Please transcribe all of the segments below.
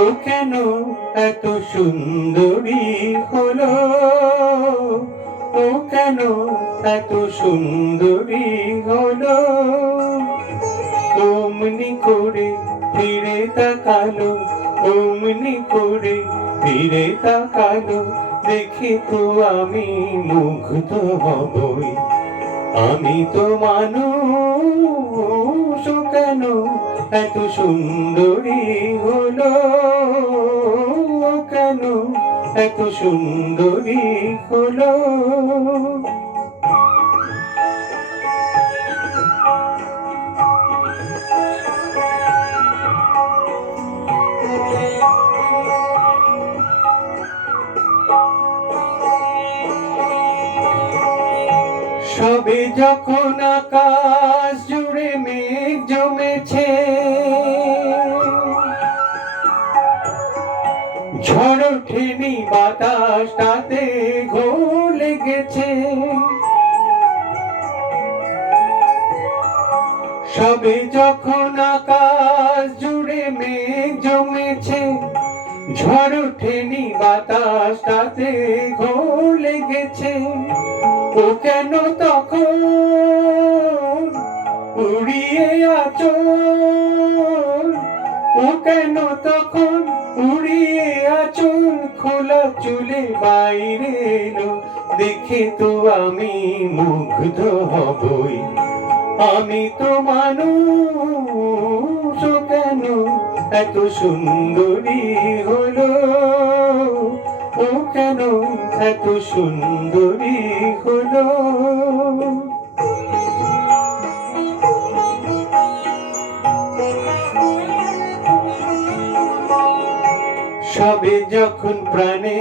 ও কেন এত সুন্দরী হলো? ও কেন এত সুন্দরী হলো? অমনি করে ফিরে তাকালো, অমনি করে ফিরে তাকালো, দেখে তো আমি মুগ্ধ হবই। আমি তো মানুষ কেন এত সুন্দরী হলো? এত সুন্দরী হলো। সবে যখন আকাশ জুড়ে মেঘ ঝড় ঠেনি বাতাস তাতে ঘোর লেগেছে। সবে যখন আকাশ জুড়ে মেঘ জমেছে, ঝড় ঠেনি বাতাস তাতে ঘোর লেগেছে। ও কেন তখন উড়িয়ে আচল ও কেন তখন চুলে বাইরে এলো দেখে তো আমি মুগ্ধ হবই। আমি তো মানুষ কেন এত সুন্দরী হলো? ও কেন এত সুন্দরী হলো? সবে যখন প্রাণে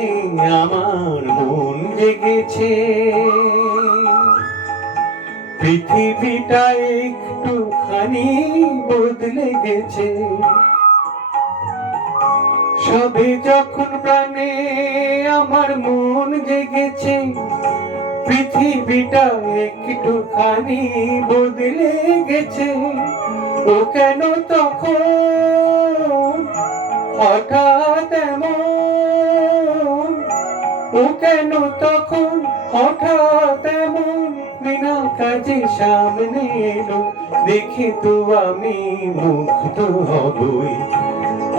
আমার মন জেগেছে, পৃথিবীটা একটুখানি বদলে গেছে। সবে যখন প্রাণে আমার মন জেগেছে, পৃথিবীটা একটুখানি বদলে গেছে। ও কেন তখন হঠাৎ ও কেন তখন হঠাৎ এমন? বিনা কাজে সামনে এলো। দেখে তো আমি মুগ্ধ হবই।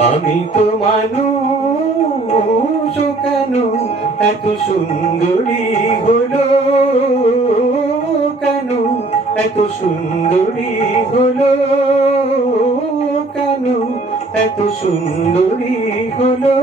আমি তো মানুষ কেন এত সুন্দরী হলো? কেন এত সুন্দরী হলো? এত সুন্দরী হলো।